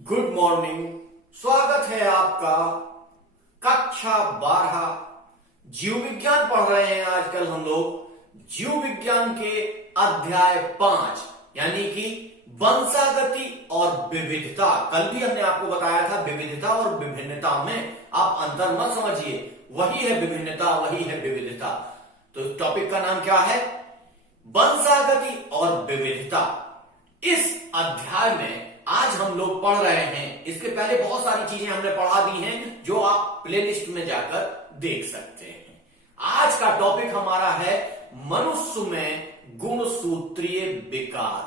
Good morning. स्वागत है आपका कक्षा 12 जीव विज्ञान पढ़ रहे हैं। आजकल हम लोग जीव विज्ञान के अध्याय 5 यानी कि वंशागति और विविधता। कल भी हमने आपको बताया था विविधता और विभिन्नता में आप अंतर मत समझिए, वही है विभिन्नता, वही है विविधता। तो इस टॉपिक का नाम क्या है? वंशागति और विविधता। इस अध्याय में आज हम लोग पढ़ रहे हैं, इसके पहले बहुत सारी चीजें हमने पढ़ा दी हैं जो आप प्लेलिस्ट में जाकर देख सकते हैं। आज का टॉपिक हमारा है मनुष्य में गुणसूत्रीय विकार,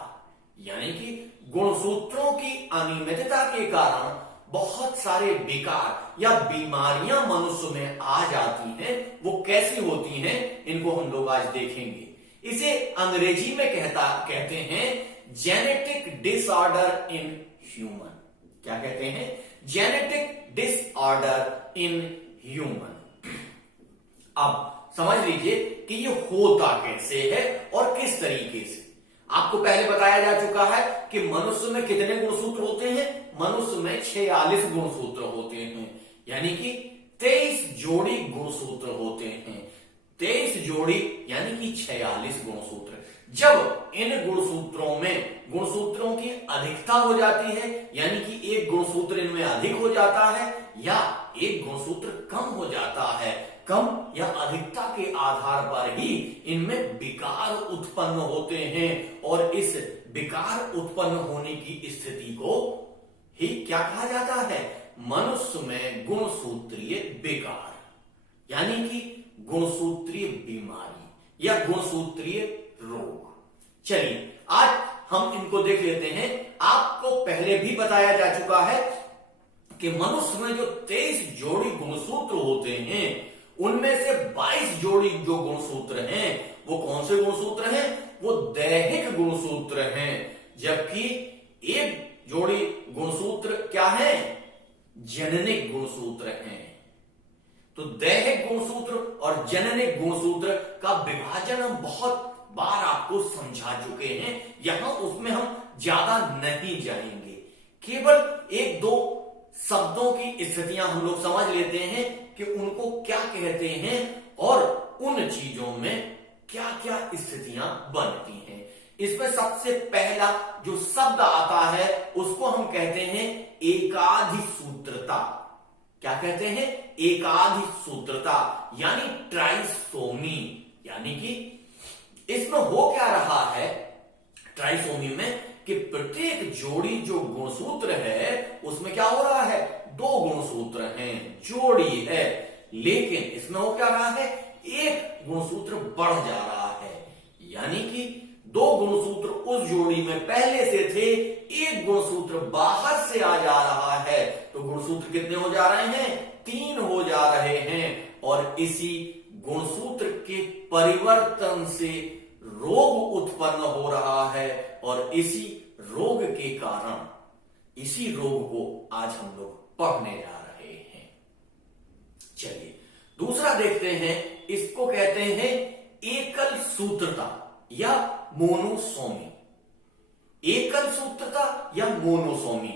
यानी कि गुणसूत्रों की अनियमितता के कारण बहुत सारे विकार या बीमारियां मनुष्य में आ जाती हैं। वो कैसी होती हैं, इनको हम लोग आज देखेंगे। इसे अंग्रेजी में कहते हैं जेनेटिक डिसऑर्डर इन ह्यूमन। क्या कहते हैं? Genetic disorder in human. अब समझ लीजिए कि ये होता कैसे है और किस तरीके से। आपको पहले बताया जा चुका है कि मनुष्य में कितने गुणसूत्र होते हैं? मनुष्य में 46 गुणसूत्र होते हैं, यानी कि 23 जोड़ी गुणसूत्र होते हैं। 23 जोड़ी यानी कि 46 गुणसूत्र। जब इन गुणसूत्रों की अधिकता हो जाती है, यानी कि एक गुणसूत्र इनमें अधिक हो जाता है या एक गुणसूत्र कम हो जाता है, कम या अधिकता के आधार पर ही इनमें विकार उत्पन्न होते हैं। और इस विकार उत्पन्न होने की स्थिति को ही क्या कहा जाता है? मनुष्य में गुणसूत्रीय विकार, यानी कि गुणसूत्रीय बीमारी या गुणसूत्रीय रोग। चलिए आज हम इनको देख लेते हैं। आपको पहले भी बताया जा चुका है कि मनुष्य में जो 23 जोड़ी गुणसूत्र होते हैं, उनमें से 22 जोड़ी जो गुणसूत्र हैं वो कौन से गुणसूत्र हैं? वो दैहिक गुणसूत्र हैं। जबकि एक जोड़ी गुणसूत्र क्या है? जननिक गुणसूत्र हैं। तो दैहिक गुणसूत्र और जननिक गुणसूत्र का विभाजन हम बहुत बार आपको समझा चुके हैं, यहां उसमें हम ज्यादा नहीं जाएंगे। केवल एक दो शब्दों की स्थितियां हम लोग समझ लेते हैं कि उनको क्या कहते हैं और उन चीजों में क्या क्या स्थितियां बनती हैं। इसमें सबसे पहला जो शब्द आता है उसको हम कहते हैं एकाधिसूत्रता। क्या कहते हैं? एकाधिसूत्रता यानी ट्राइसोमी। यानी कि इसमें हो क्या रहा है ट्राइसोमी में कि प्रत्येक जोड़ी जो गुणसूत्र है उसमें क्या हो रहा है? 2 गुणसूत्र हैं, जोड़ी है, लेकिन इसमें हो क्या रहा है? एक गुणसूत्र बढ़ जा रहा है। यानी कि 2 गुणसूत्र उस जोड़ी में पहले से थे, एक गुणसूत्र बाहर से आ जा रहा है, तो गुणसूत्र कितने हो जा रहे हैं? 3 हो जा रहे हैं। और इसी गुणसूत्र के परिवर्तन से रोग उत्पन्न हो रहा है और इसी रोग के कारण इसी रोग को आज हम लोग पढ़ने जा रहे हैं। चलिए दूसरा देखते हैं, इसको कहते हैं एकल सूत्रता या मोनोसोमी। एकल सूत्रता या मोनोसोमी।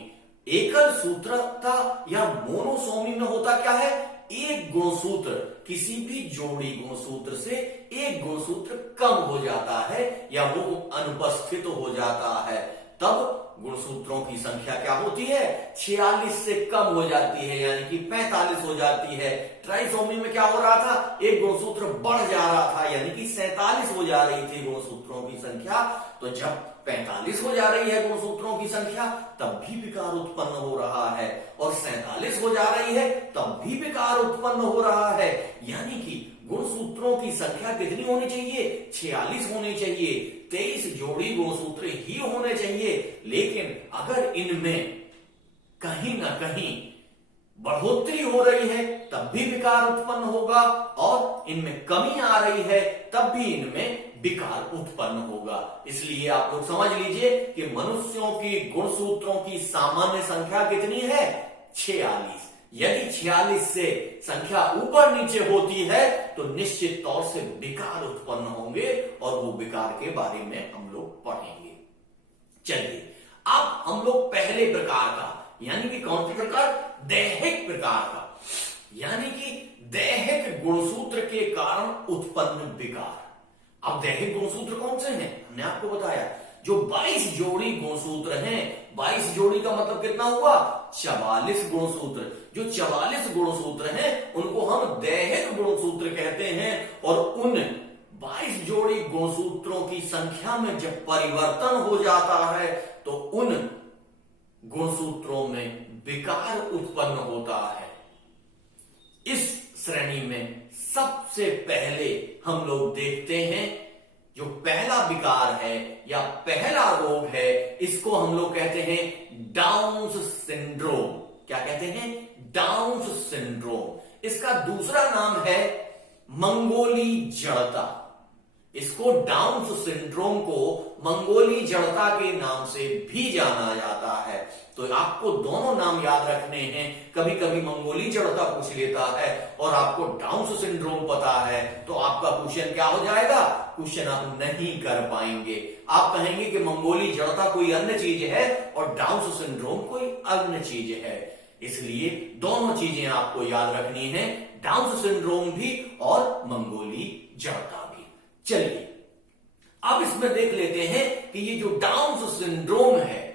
एकल सूत्रता या मोनोसोमी में होता क्या है? एक गुणसूत्र किसी भी जोड़ी गुणसूत्र से एक गुणसूत्र कम हो जाता है या वो अनुपस्थित हो जाता है, तब गुणसूत्रों की संख्या क्या होती है? 46 से कम हो जाती है, यानी कि 45 हो जाती है। ट्राइसोमी में क्या हो रहा था? एक गुणसूत्र बढ़ जा रहा था, यानी कि 47 हो जा रही थी गुणसूत्रों की संख्या। तो जब 45 हो जा रही है गुणसूत्रों की संख्या, तब भी विकार उत्पन्न हो रहा है, और 47 हो जा रही है तब भी विकार उत्पन्न हो रहा है। यानी कि गुणसूत्रों की संख्या कितनी होनी चाहिए? 46 होनी चाहिए। 23 जोड़ी गुणसूत्र ही होने चाहिए, लेकिन अगर इनमें कहीं ना कहीं बढ़ोतरी हो रही है तब भी विकार उत्पन्न होगा, और इनमें कमी आ रही है तब भी इनमें विकार उत्पन्न होगा। इसलिए आप लोग समझ लीजिए कि मनुष्यों की गुणसूत्रों की सामान्य संख्या कितनी है? 46। यदि 46 से संख्या ऊपर नीचे होती है तो निश्चित तौर से विकार उत्पन्न होंगे, और वो विकार के बारे में हम लोग पढ़ेंगे। चलिए अब हम लोग पहले प्रकार का यानी कि कौन सा प्रकार? दैहिक प्रकार का, यानी कि दैहिक गुणसूत्र के कारण उत्पन्न विकार। अब दैहिक गुणसूत्र कौन से हैं? हमने आपको बताया जो 22 जोड़ी गुणसूत्र हैं। 22 जोड़ी का मतलब कितना हुआ? 44 गुणसूत्र। जो 44 गुणसूत्र हैं उनको हम दैहिक गुणसूत्र कहते हैं। और उन 22 जोड़ी गुणसूत्रों की संख्या में जब परिवर्तन हो जाता है तो उन गुणसूत्रों में विकार उत्पन्न होता है। इस श्रेणी में सबसे पहले हम लोग देखते हैं जो पहला विकार है या पहला रोग है, इसको हम लोग कहते हैं डाउन्स सिंड्रोम। क्या कहते हैं? Downs syndrome. इसका दूसरा नाम है मंगोली जड़ता। इसको डाउन्स सिंड्रोम को मंगोली जड़ता के नाम से भी जाना जाता है। तो आपको दोनों नाम याद रखने हैं। कभी कभी मंगोली जड़ता पूछ लेता है और आपको डाउन्स सिंड्रोम पता है तो आपका क्वेश्चन क्या हो जाएगा? क्वेश्चन आप नहीं कर पाएंगे। आप कहेंगे कि मंगोली जड़ता कोई अन्य चीज है और डाउन्स सिंड्रोम कोई अन्य चीज है। इसलिए दोनों चीजें आपको याद रखनी है, डाउन्स सिंड्रोम भी और मंगोली जड़ता भी। चलिए अब इसमें देख लेते हैं कि ये जो डाउन्स सिंड्रोम है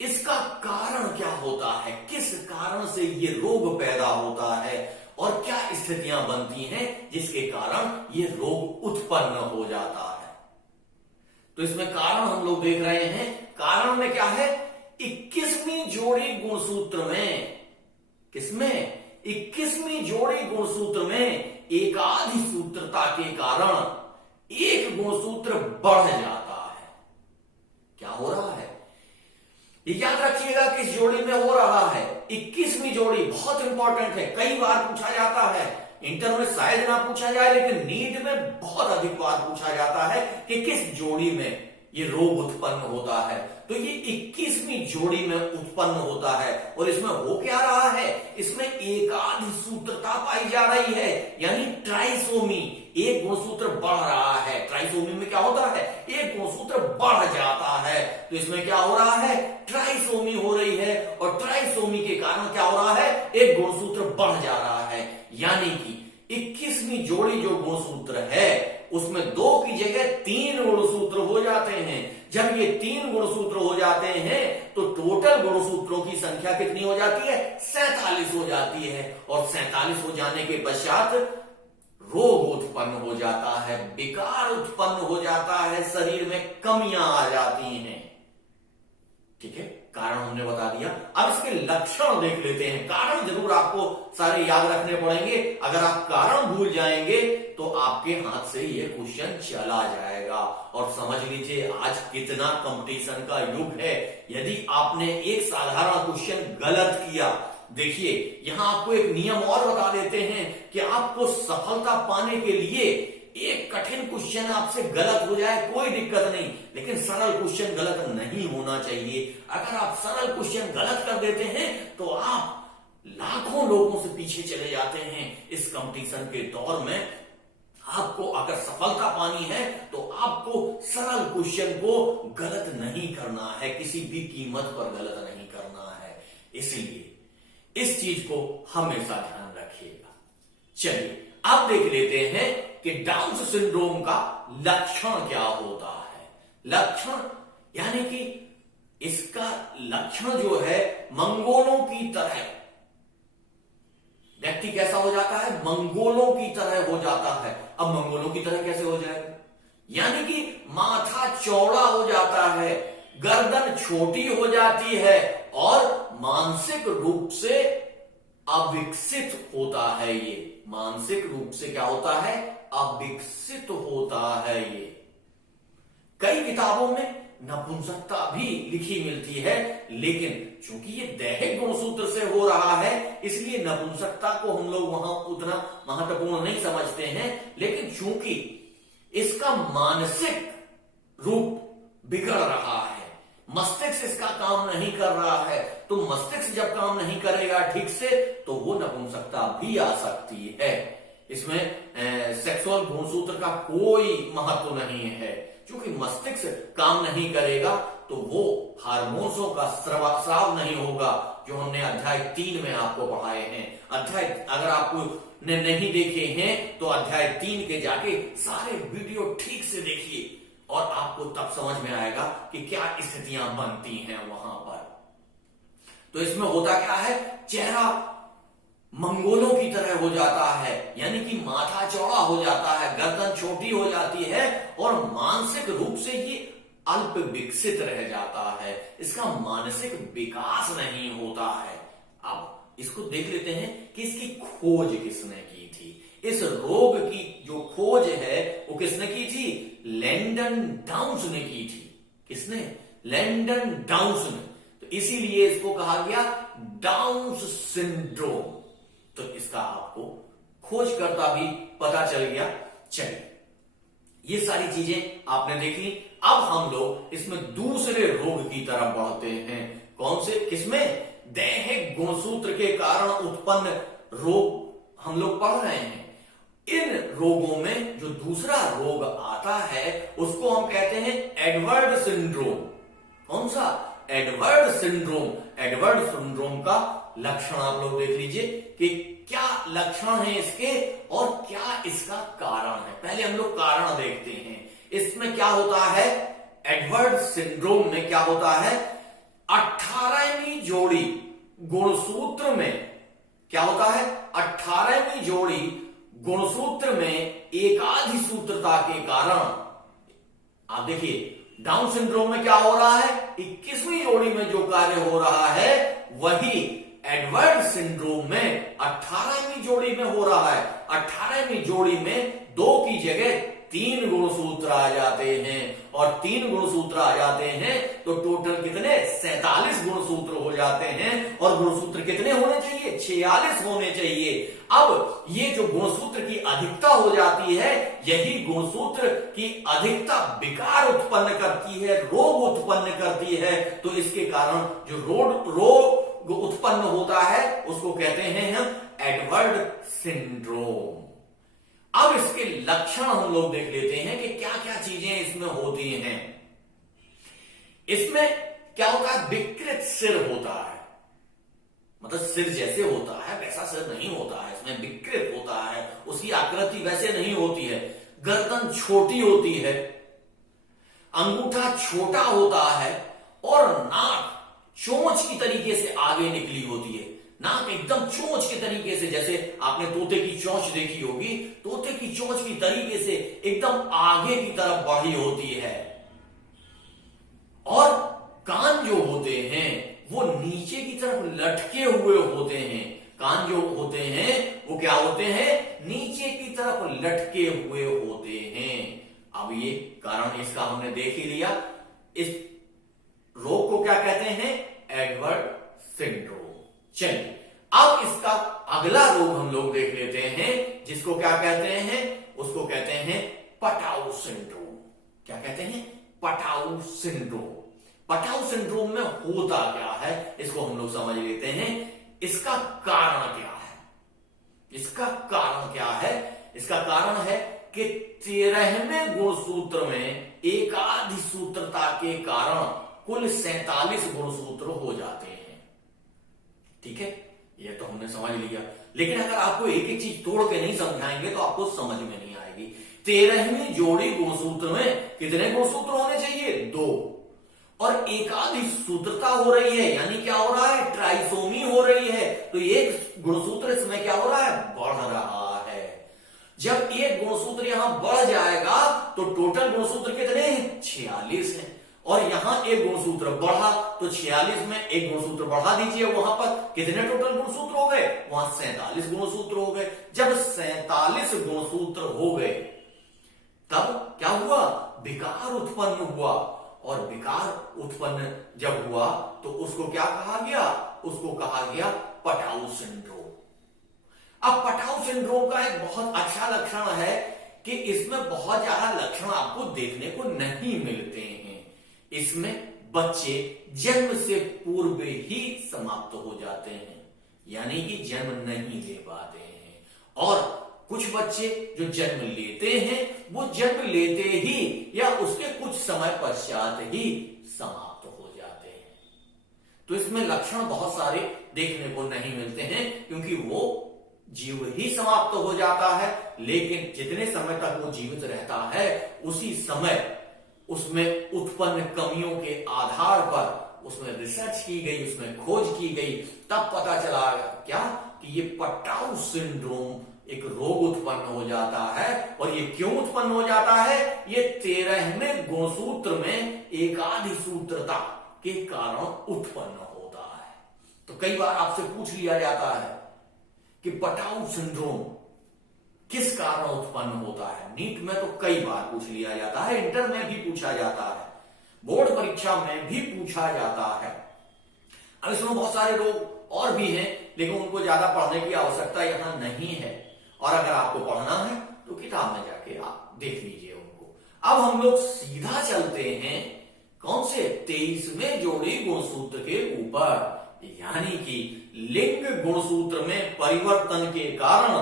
इसका कारण क्या होता है, किस कारण से ये रोग पैदा होता है और क्या स्थितियां बनती हैं जिसके कारण ये रोग उत्पन्न हो जाता है। तो इसमें कारण हम लोग देख रहे हैं। कारण में क्या है? 21वीं जोड़ी गुणसूत्र में, किसमें? 21वीं जोड़ी गुणसूत्र में एकाधी सूत्रता के कारण एक गुणसूत्र बढ़ जाता है। क्या हो रहा है? याद रखिएगा किस जोड़ी में हो रहा है। 21वीं जोड़ी बहुत इंपॉर्टेंट है, कई बार पूछा जाता है। इंटर में शायद ना पूछा जाए लेकिन नीट में बहुत अधिक बार पूछा जाता है कि किस जोड़ी में ये रोग उत्पन्न होता है। तो ये 21वीं जोड़ी में उत्पन्न होता है और इसमें हो क्या रहा है? इसमें एकाधी सूत्रता पाई जा रही है, यानी ट्राइसोमी। एक गुणसूत्र बढ़ रहा है। ट्राइसोमी में क्या होता है? एक गुणसूत्र बढ़ जाता है। तो इसमें क्या हो रहा है? ट्राइसोमी हो रही है और ट्राइसोमी के कारण क्या हो रहा है? एक गुणसूत्र बढ़ जा रहा है। यानी कि 21वीं जोड़ी जो गुणसूत्र है उसमें 2 की जगह 3 गुणसूत्र हो जाते हैं। जब ये 3 गुणसूत्र हो जाते हैं तो टोटल गुणसूत्रों की संख्या कितनी हो जाती है? 47 हो जाती है। और 47 हो जाने के पश्चात रोग उत्पन्न हो जाता है, विकार उत्पन्न हो जाता है, शरीर में कमियां आ जाती हैं। ठीक है, कारण हमने बता दिया। अब इसके लक्षण देख लेते हैं। कारण जरूर आपको सारे याद रखने पड़ेंगे। अगर आप कारण भूल जाएंगे तो आपके हाथ से ये क्वेश्चन चला जाएगा। और समझ लीजिए आज कितना कंपटीशन का युग है। यदि आपने एक साधारण क्वेश्चन गलत किया, देखिए यहां आपको एक नियम और बता देते हैं कि आपको सफलता पाने के लिए एक कठिन क्वेश्चन आपसे गलत हो जाए कोई दिक्कत नहीं, लेकिन सरल क्वेश्चन गलत नहीं होना चाहिए। अगर आप सरल क्वेश्चन गलत कर देते हैं तो आप लाखों लोगों से पीछे चले जाते हैं। इस कंपटीशन के दौर में आपको अगर सफलता पानी है तो आपको सरल क्वेश्चन को गलत नहीं करना है, किसी भी कीमत पर गलत नहीं करना है। इसलिए इस चीज को हमेशा ध्यान रखिएगा। चलिए अब देख लेते हैं कि डाउन सिंड्रोम का लक्षण क्या होता है। लक्षण यानी कि इसका लक्षण जो है मंगोलों की तरह, व्यक्ति कैसा हो जाता है? मंगोलों की तरह हो जाता है। अब मंगोलों की तरह कैसे हो जाएगा? यानी कि माथा चौड़ा हो जाता है, गर्दन छोटी हो जाती है और मानसिक रूप से अविकसित होता है। ये मानसिक रूप से क्या होता है? अविकसित होता है। ये कई किताबों में नपुंसकता भी लिखी मिलती है, लेकिन चूंकि ये दैहिक गुणसूत्र से हो रहा है इसलिए नपुंसकता को हम लोग वहां उतना महत्वपूर्ण नहीं समझते हैं। लेकिन चूंकि इसका मानसिक रूप बिगड़ रहा है, मस्तिष्क इसका काम नहीं कर रहा है, तो मस्तिष्क जब काम नहीं करेगा ठीक से तो वो नपुंसकता भी आ सकती है। इसमें सेक्सुअल गुणसूत्र का कोई महत्व नहीं है। क्योंकि मस्तिष्क काम नहीं करेगा तो वो हार्मोन्सों का स्राव नहीं होगा, जो हमने अध्याय 3 में आपको पढ़ाए हैं। अध्याय अगर आपको ने नहीं देखे हैं तो अध्याय 3 के जाके सारे वीडियो ठीक से देखिए और आपको तब समझ में आएगा कि क्या स्थितियां बनती हैं वहां पर। तो इसमें होता क्या है, चेहरा मंगोलों की तरह हो जाता है, यानी कि माथा चौड़ा हो जाता है, गर्दन छोटी हो जाती है और मानसिक रूप से ये अल्प विकसित रह जाता है, इसका मानसिक विकास नहीं होता है। अब इसको देख लेते हैं कि इसकी खोज किसने की थी। इस रोग की जो खोज है वो किसने की थी, लैंडन डाउन्स ने की थी। किसने, लैंडन डाउन्स ने। तो इसीलिए इसको कहा गया डाउन्स सिंड्रोम। तो इसका आपको खोजकर्ता भी पता चल गया। चलिए, ये सारी चीजें आपने देख ली। अब हम लोग इसमें दूसरे रोग की तरफ बढ़ते हैं। कौन से, किसमें, दैहिक गुणसूत्र के कारण उत्पन्न रोग हम लोग पढ़ रहे हैं। इन रोगों में जो दूसरा रोग आता है उसको हम कहते हैं एडवर्ड सिंड्रोम। कौन सा, एडवर्ड सिंड्रोम। एडवर्ड सिंड्रोम का लक्षण आप लोग देख लीजिए कि क्या लक्षण है इसके और क्या इसका कारण है। पहले हम लोग कारण देखते हैं। इसमें क्या होता है, एडवर्ड सिंड्रोम में क्या होता है, 18वीं जोड़ी गुणसूत्र में क्या होता है, 18वीं जोड़ी गुणसूत्र में एकाधी सूत्रता के कारण, आप देखिए डाउन सिंड्रोम में क्या हो रहा है, 21वीं जोड़ी में जो कार्य हो रहा है वही एडवर्ड सिंड्रोम में 18वीं जोड़ी में हो रहा है। 18वीं जोड़ी में 2 की जगह 3 गुणसूत्र आ जाते हैं और 3 गुणसूत्र आ जाते हैं तो टोटल कितने, 47 गुणसूत्र हो जाते हैं। और गुणसूत्र कितने होने चाहिए, 46 होने चाहिए। अब ये जो गुणसूत्र की अधिकता हो जाती है, यही गुणसूत्र की अधिकता विकार उत्पन्न करती है, रोग उत्पन्न करती है। तो इसके कारण जो रोग उत्पन्न होता है उसको कहते हैं हम एडवर्ड सिंड्रोम। अब इसके लक्षण हम लोग देख लेते हैं कि क्या क्या चीजें इसमें होती हैं। इसमें क्या होता है, विकृत सिर होता है, मतलब सिर जैसे होता है वैसा सिर नहीं होता है, इसमें विकृत होता है, उसकी आकृति वैसे नहीं होती है। गर्दन छोटी होती है, अंगूठा छोटा होता है और नाक चोंच की तरीके से आगे निकली होती है। नाक एकदम चोंच के तरीके से, जैसे आपने तोते की चोंच देखी होगी, तोते की चोंच की तरीके से एकदम आगे की तरफ बढ़ी होती है। और कान जो होते हैं वो नीचे की तरफ लटके हुए होते हैं। कान जो होते हैं वो क्या होते हैं, नीचे की तरफ लटके हुए होते हैं। अब ये कारण इसका हमने देख ही लिया। इस रोग को क्या कहते हैं, एडवर्ड सिंड्रोम। चलिए, अब इसका अगला रोग हम लोग देख लेते हैं, जिसको क्या कहते हैं, उसको कहते हैं पटाऊ सिंड्रोम। क्या कहते हैं, पटाऊ सिंड्रोम। पटाऊ सिंड्रोम में होता क्या है इसको हम लोग समझ लेते हैं। इसका कारण क्या है, इसका कारण क्या है, इसका कारण है कि 13वें गुणसूत्र में एकाधी सूत्रता के कारण कुल 47 गुणसूत्र हो जाते हैं। ठीक है, ये तो हमने समझ लिया। लेकिन अगर आपको एक एक चीज तोड़ के नहीं समझाएंगे तो आपको समझ में नहीं आएगी। 13वीं जोड़ी गुणसूत्र में कितने गुणसूत्र होने चाहिए, 2, और एकाधी सूत्रता हो रही है, यानी क्या हो रहा है, ट्राइसोमी हो रही है। तो एक गुणसूत्र इसमें क्या हो रहा है, बढ़ रहा है। जब एक गुणसूत्र यहां बढ़ जाएगा तो टोटल गुणसूत्र कितने हैं, 46 हैं। और यहां एक गुणसूत्र बढ़ा तो 46 में एक गुणसूत्र बढ़ा दीजिए, वहां पर कितने टोटल गुणसूत्र हो गए, वहां 47 गुणसूत्र हो गए। जब 47 गुणसूत्र हो गए तब क्या हुआ, विकार उत्पन्न हुआ। और विकार उत्पन्न जब हुआ तो उसको क्या कहा गया, उसको कहा गया पटाऊ सिंड्रोम। अब पटाऊ सिंड्रोम का एक बहुत अच्छा लक्षण है कि इसमें बहुत ज्यादा लक्षण आपको देखने को नहीं मिलते हैं। इसमें बच्चे जन्म से पूर्व ही समाप्त हो जाते हैं, यानी कि जन्म नहीं ले पाते हैं। और कुछ बच्चे जो जन्म लेते हैं वो जन्म लेते ही या उसके कुछ समय पश्चात ही समाप्त तो इसमें लक्षण बहुत सारे देखने को नहीं मिलते हैं, क्योंकि वो जीव ही समाप्त हो जाता है, लेकिन जितने समय तक वो जीवित रहता है उसी समय उसमें उत्पन्न कमियों के आधार पर उसमें रिसर्च की गई, उसमें खोज की गई, तब पता चला क्या कि ये पटाउ सिंड्रोम एक रोग उत्पन्न हो जाता है। और ये क्यों उत्पन्न हो जाता है? ये 13वें गुणसूत्र में एकादि सूत्रता के कारण उत्पन्न होता है। तो कई बार आपसे पूछ लिया जाता है कि पटाउ सिंड्रोम किस कारण उत्पन्न होता है। नीट में तो कई बार पूछ लिया जाता है, इंटर में भी पूछा जाता है, बोर्ड परीक्षा में भी पूछा जाता है। अब इसमें बहुत सारे रोग और भी हैं, लेकिन उनको ज्यादा पढ़ने की आवश्यकता यहां नहीं है, और अगर आपको पढ़ना है तो किताब में जाके आप देख लीजिए उनको। अब हम लोग सीधा चलते हैं कौन से 23वें जोड़ी गुणसूत्र के ऊपर, यानी कि लिंग गुणसूत्र में परिवर्तन के कारण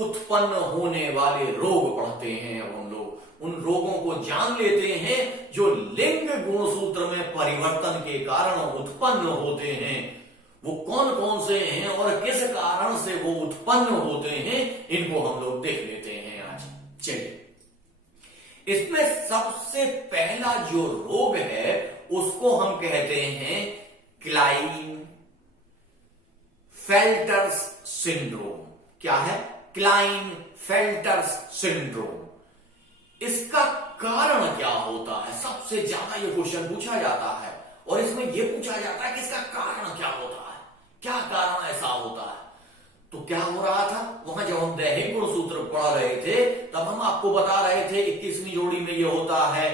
उत्पन्न होने वाले रोग पढ़ते हैं। अब हम लोग उन रोगों को जान लेते हैं जो लिंग गुणसूत्र में परिवर्तन के कारण उत्पन्न होते हैं। वो कौन कौन से हैं और किस कारण से वो उत्पन्न होते हैं, इनको हम लोग देख लेते हैं आज। चलिए, इसमें सबसे पहला जो रोग है उसको हम कहते हैं क्लाइनफेल्टर सिंड्रोम। क्या है? Klinefelter syndrome. इसका कारण क्या होता है? सबसे ज्यादा ये क्वेश्चन पूछा जाता है, और इसमें यह पूछा जाता है कि इसका कारण क्या होता है, क्या कारण ऐसा होता है। तो क्या हो रहा था वहां जब हम दैहिक गुणसूत्र पढ़ रहे थे, तब हम आपको बता रहे थे 21वीं जोड़ी में ये होता है,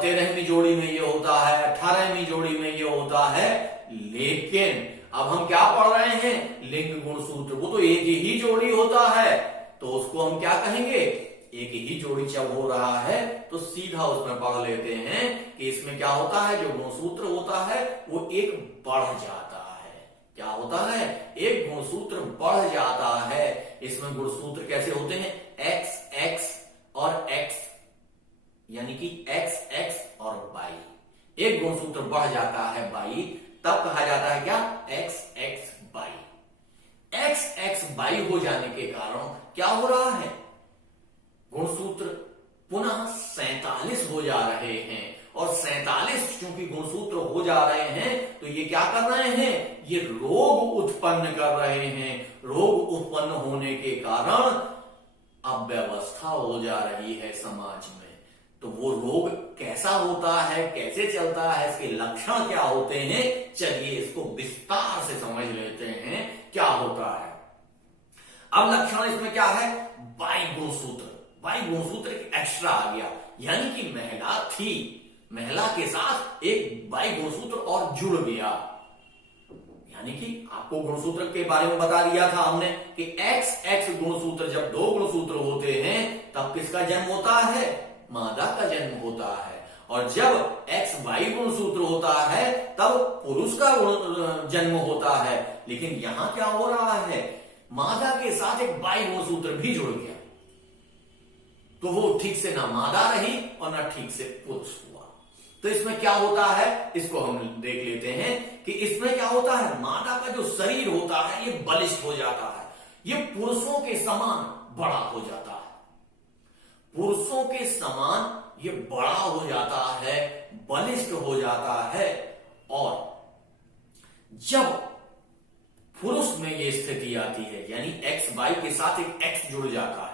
13वीं जोड़ी में ये होता है, 18वीं जोड़ी में ये होता है। लेकिन अब हम क्या पढ़ रहे हैं? लिंग गुणसूत्र। वो तो एक ही जोड़ी होता है, तो उसको हम क्या कहेंगे? एक ही जोड़ी जब हो रहा है तो सीधा उसमें पढ़ लेते हैं कि इसमें क्या होता है, जो गुणसूत्र होता है वो एक बढ़ जाता है। क्या होता है? एक गुणसूत्र बढ़ जाता है। इसमें गुणसूत्र कैसे होते हैं? एक्स एक्स और एक्स, यानी कि एक्स एक्स और बाई। एक गुणसूत्र बढ़ जाता है बाई, तब कहा जाता है क्या? X x by. X x by हो जाने के कारण क्या हो रहा है? गुणसूत्र पुनः 47 हो जा रहे हैं, और 47 चूंकि गुणसूत्र हो जा रहे हैं तो ये क्या कर रहे हैं? ये रोग उत्पन्न कर रहे हैं। रोग उत्पन्न होने के कारण अव्यवस्था हो जा रही है समाज में। तो वो रोग कैसा होता है, कैसे चलता है, इसके लक्षण क्या होते हैं, चलिए इसको विस्तार से समझ लेते हैं क्या होता है। अब लक्षण इसमें क्या है? बाई गुणसूत्र। बाई गुणसूत्र एक्स्ट्रा आ गया, यानी कि महिला थी, महिला के साथ एक बाई गुणसूत्र और जुड़ गया। यानी कि आपको गुणसूत्र के बारे में बता दिया था हमने कि एक्स एक्स गुणसूत्र, जब दो गुणसूत्र होते हैं तब किसका जन्म होता है? मादा का जन्म होता है। और जब एक्स वाई गुणसूत्र होता है तब पुरुष का जन्म होता है। लेकिन यहां क्या हो रहा है? मादा के साथ एक वाई गुणसूत्र भी जुड़ गया, तो वो ठीक से ना मादा रही और ना ठीक से पुरुष हुआ। तो इसमें क्या होता है, इसको हम देख लेते हैं कि इसमें क्या होता है? मादा का जो शरीर होता है ये बलिष्ठ हो जाता है, ये पुरुषों के समान बड़ा हो जाता है। पुरुषों के समान ये बड़ा हो जाता है, बलिष्ठ हो जाता है। और जब पुरुष में ये स्थिति आती है, यानी एक्स वाई के साथ एक एक्स जुड़ जाता है,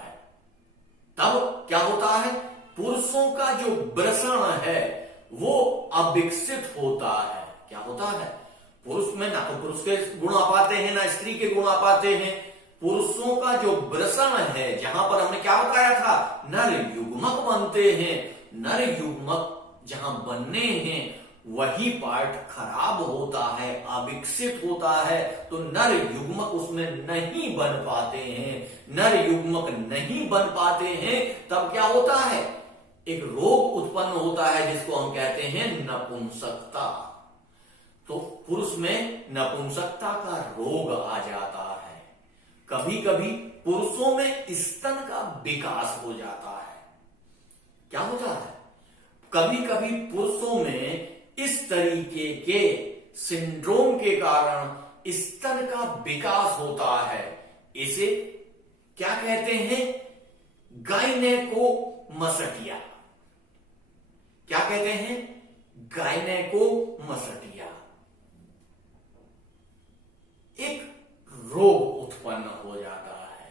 तब क्या होता है? पुरुषों का जो वृषण है वो अविकसित होता है। क्या होता है? पुरुष में ना तो पुरुष के गुण आ पाते हैं ना स्त्री के गुण आ पाते हैं। पुरुषों का जो वृषण है, जहां पर हमने क्या बताया था? नर युग्मक बनते हैं। नर युग्मक जहां बनने हैं वही पार्ट खराब होता है, अविकसित होता है, तो नर युग्मक उसमें नहीं बन पाते हैं। नर युग्मक नहीं बन पाते हैं तब क्या होता है? एक रोग उत्पन्न होता है जिसको हम कहते हैं नपुंसकता। तो पुरुष में नपुंसकता का रोग आ जाता है। कभी कभी पुरुषों में स्तन का विकास हो जाता है। क्या होता है? कभी कभी पुरुषों में इस तरीके के सिंड्रोम के कारण स्तन का विकास होता है, इसे क्या कहते हैं? गायनेकोमैस्टिया। क्या कहते हैं? गायनेकोमैस्टिया। एक रोग उत्पन्न हो जाता है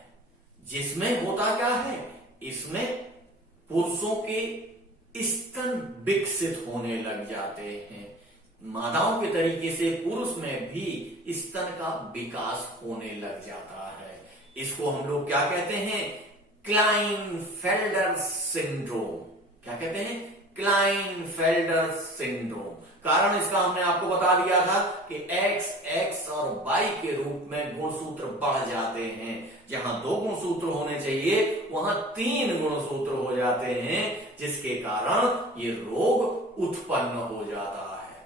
जिसमें होता क्या है? इसमें पुरुषों के स्तन विकसित होने लग जाते हैं। मादाओं के तरीके से पुरुष में भी स्तन का विकास होने लग जाता है। इसको हम लोग क्या कहते हैं? Klinefelter syndrome. क्या कहते हैं? Klinefelter syndrome. कारण इसका हमने आपको बता दिया था कि X और Y के रूप में गुणसूत्र बढ़ जाते हैं। जहां 2 गुणसूत्र होने चाहिए वहां 3 गुणसूत्र हो जाते हैं, जिसके कारण ये रोग उत्पन्न हो जाता है।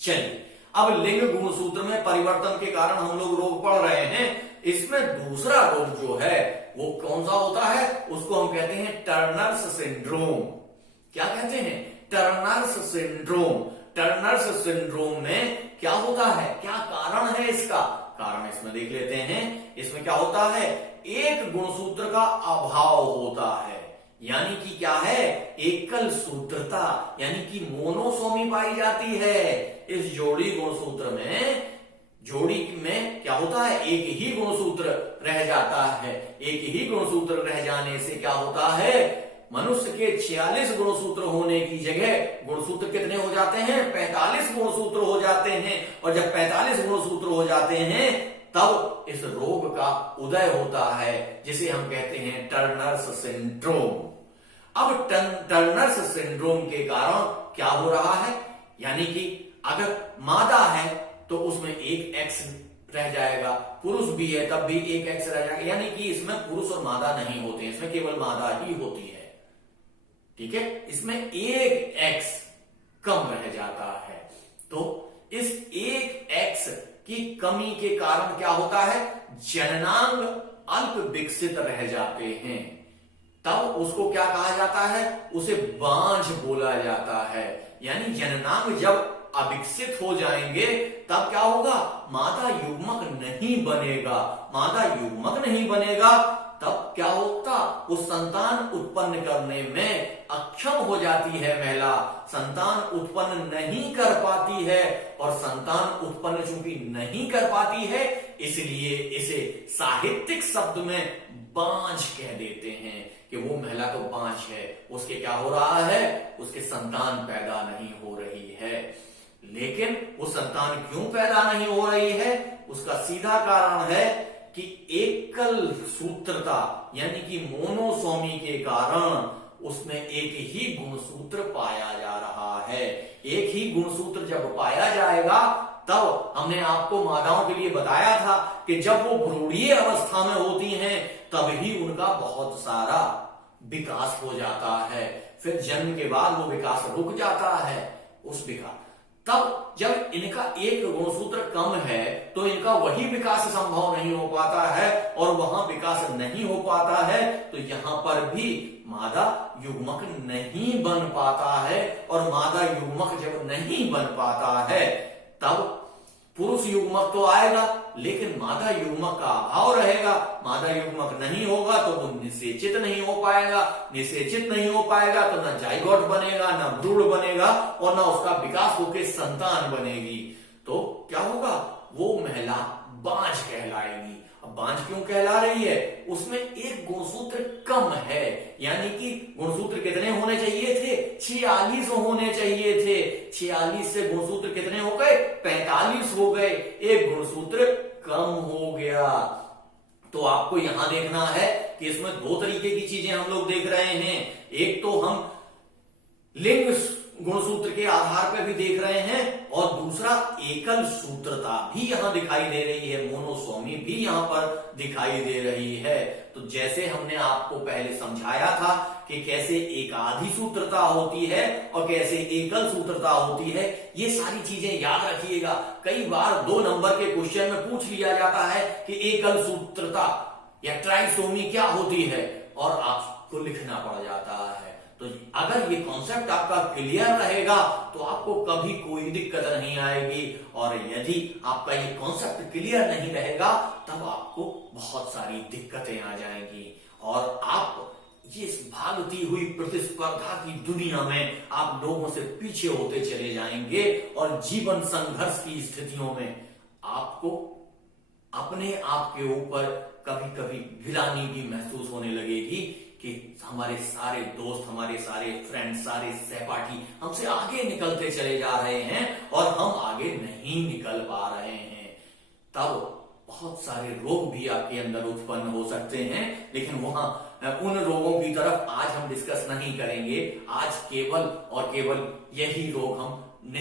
चलिए, अब लिंग गुणसूत्र में परिवर्तन के कारण हम लोग रोग पढ़ रहे हैं। इसमें दूसरा रोग जो है वो कौन सा होता है? उसको हम कहते हैं टर्नर्स सिंड्रोम। क्या कहते हैं? Turners syndrome. टर्नर्स सिंड्रोम में क्या होता है? क्या कारण है इसका? कारण इसमें देख लेते हैं। इसमें क्या होता है? एक गुणसूत्र का अभाव होता है, यानी कि क्या है? एकल सूत्रता, यानी कि मोनोसोमी पाई जाती है। इस जोड़ी गुणसूत्र में, जोड़ी में क्या होता है? एक ही गुणसूत्र रह जाता है। एक ही गुणसूत्र रह जाने से क्या होता है? मनुष्य के 46 गुणसूत्र होने की जगह गुणसूत्र कितने हो जाते हैं? 45 गुणसूत्र हो जाते हैं। और जब 45 गुणसूत्र हो जाते हैं तब इस रोग का उदय होता है, जिसे हम कहते हैं टर्नर्स सिंड्रोम। अब टर्नर्स सिंड्रोम के कारण क्या हो रहा है? यानी कि अगर मादा है तो उसमें एक एक्स रह जाएगा, पुरुष भी है तब भी एक एक्स रह जाएगा, यानी कि इसमें पुरुष और मादा नहीं होते हैं, इसमें केवल मादा ही होती है। ठीक है, इसमें एक एक्स कम रह जाता है। तो इस एक एक्स की कमी के कारण क्या होता है? जननांग अल्प विकसित रह जाते हैं। तब उसको क्या कहा जाता है? उसे बांझ बोला जाता है। यानी जननांग जब अविकसित हो जाएंगे तब क्या होगा? मादा युग्मक नहीं बनेगा। मादा युग्मक नहीं बनेगा तब क्या होता? उस संतान उत्पन्न करने में अक्षम हो जाती है महिला, संतान उत्पन्न नहीं कर पाती है। और संतान उत्पन्न चूंकि नहीं कर पाती है, इसलिए इसे साहित्यिक शब्द में बांझ कह देते हैं कि वो महिला तो बांझ है। उसके क्या हो रहा है? उसके संतान पैदा नहीं हो रही है। लेकिन वो संतान क्यों पैदा नहीं हो रही है? उसका सीधा कारण है कि एकल सूत्रता यानी कि मोनोसोमी के कारण उसमें एक ही गुणसूत्र पाया जा रहा है। एक ही गुणसूत्र जब पाया जाएगा तब हमने आपको मादाओं के लिए बताया था कि जब वो भ्रूणीय अवस्था में होती हैं तभी उनका बहुत सारा विकास हो जाता है। फिर जन्म के बाद वो विकास रुक जाता है। उस विकास तब जब इनका एक गुणसूत्र कम है तो इनका वही विकास संभव नहीं हो पाता है, और वहां विकास नहीं हो पाता है तो यहां पर भी मादा युग्मक नहीं बन पाता है। और मादा युग्मक जब नहीं बन पाता है तब पुरुष युग्मक तो आएगा, लेकिन मादा युग्मक का अभाव रहेगा। मादा युग्मक नहीं होगा तो वो निषेचित नहीं हो पाएगा। निषेचित नहीं हो पाएगा तो ना जाइगोट बनेगा, ना भ्रूण बनेगा, और ना उसका विकास होकर संतान बनेगी। तो क्या होगा? वो महिला बांझ कहलाएगी। अब बांझ क्यों कहला रही है? उसमें एक गुणसूत्र कम है। यानी कि गुणसूत्र कितने होने चाहिए थे? 46 होने चाहिए थे। 46 से गुणसूत्र कितने हो गए? 45 हो गए। एक गुणसूत्र कम हो गया। तो आपको यहां देखना है कि इसमें 2 तरीके की चीजें हम लोग देख रहे हैं। एक तो हम लिंग गुणसूत्र के आधार पर भी देख रहे हैं, और दूसरा एकल सूत्रता भी यहां दिखाई दे रही है, मोनोसोमी भी यहां पर दिखाई दे रही है। तो जैसे हमने आपको पहले समझाया था कि कैसे एकाधी सूत्रता होती है और कैसे एकल सूत्रता होती है, ये सारी चीजें याद रखिएगा। कई बार 2 नंबर के क्वेश्चन में पूछ लिया जाता है कि एकल सूत्रता या ट्राइसोमी क्या होती है, और आपको लिखना पड़ जाता है। तो अगर ये कॉन्सेप्ट आपका क्लियर रहेगा तो आपको कभी कोई दिक्कत नहीं आएगी, और यदि आपका ये कॉन्सेप्ट क्लियर नहीं रहेगा तब आपको बहुत सारी दिक्कतें आ जाएंगी, और आप ये भागती हुई प्रतिस्पर्धा की दुनिया में आप लोगों से पीछे होते चले जाएंगे, और जीवन संघर्ष की स्थितियों में आपको अपने आप के ऊपर कभी कभी गिलानी भी महसूस होने लगेगी कि हमारे सारे दोस्त, हमारे सारे फ्रेंड, सारे सहपाठी हमसे आगे निकलते चले जा रहे हैं और हम आगे नहीं निकल पा रहे हैं। तब बहुत सारे रोग भी आपके अंदर उत्पन्न हो सकते हैं, लेकिन वहां उन रोगों की तरफ आज हम डिस्कस नहीं करेंगे। आज केवल और केवल यही रोग हम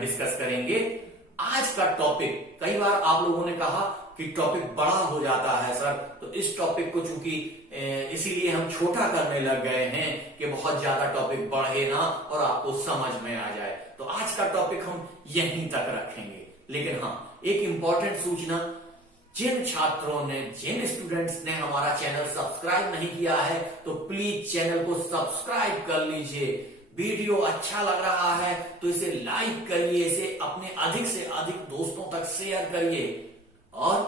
डिस्कस करेंगे। आज का टॉपिक, कई बार आप लोगों ने कहा कि टॉपिक बड़ा हो जाता है सर, तो इस टॉपिक को चूंकि इसीलिए हम छोटा करने लग गए हैं कि बहुत ज्यादा टॉपिक बढ़े ना और आपको समझ में आ जाए, तो आज का टॉपिक हम यहीं तक रखेंगे। लेकिन हाँ, एक इंपॉर्टेंट सूचना, जिन छात्रों ने, जिन स्टूडेंट्स ने हमारा चैनल सब्सक्राइब नहीं किया है तो प्लीज चैनल को सब्सक्राइब कर लीजिए। वीडियो अच्छा लग रहा है तो इसे लाइक करिए, इसे अपने अधिक से अधिक दोस्तों तक शेयर करिए और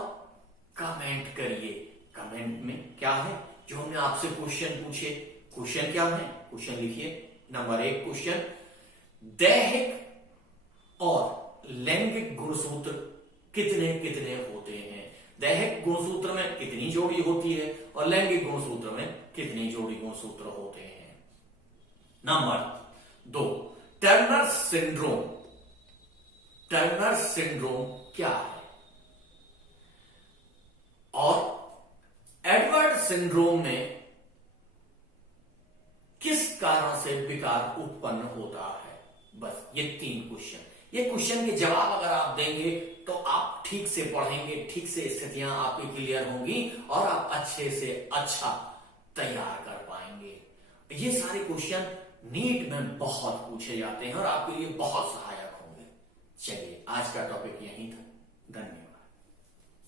कमेंट करिए। कमेंट में क्या है, जो हमने आपसे क्वेश्चन पूछे, क्वेश्चन क्या है, क्वेश्चन लिखिए। नंबर 1 क्वेश्चन, दैहिक और लैंगिक गुणसूत्र कितने कितने होते हैं? दैहिक गुणसूत्र में कितनी जोड़ी होती है और लैंगिक गुणसूत्र में कितनी जोड़ी गुणसूत्र होते हैं? Number 2, Turner syndrome. Turner syndrome क्या है? और एडवर्ड सिंड्रोम में किस कारण से विकार उत्पन्न होता है? बस ये 3 क्वेश्चन। ये क्वेश्चन के जवाब अगर आप देंगे तो आप ठीक से पढ़ेंगे, ठीक से स्थितियां आपकी क्लियर होंगी और आप अच्छे से अच्छा तैयार कर पाएंगे। ये सारे क्वेश्चन नीट में बहुत पूछे जाते हैं और आपके लिए बहुत सहायक होंगे। चलिए, आज का टॉपिक यहीं था। धन्यवाद।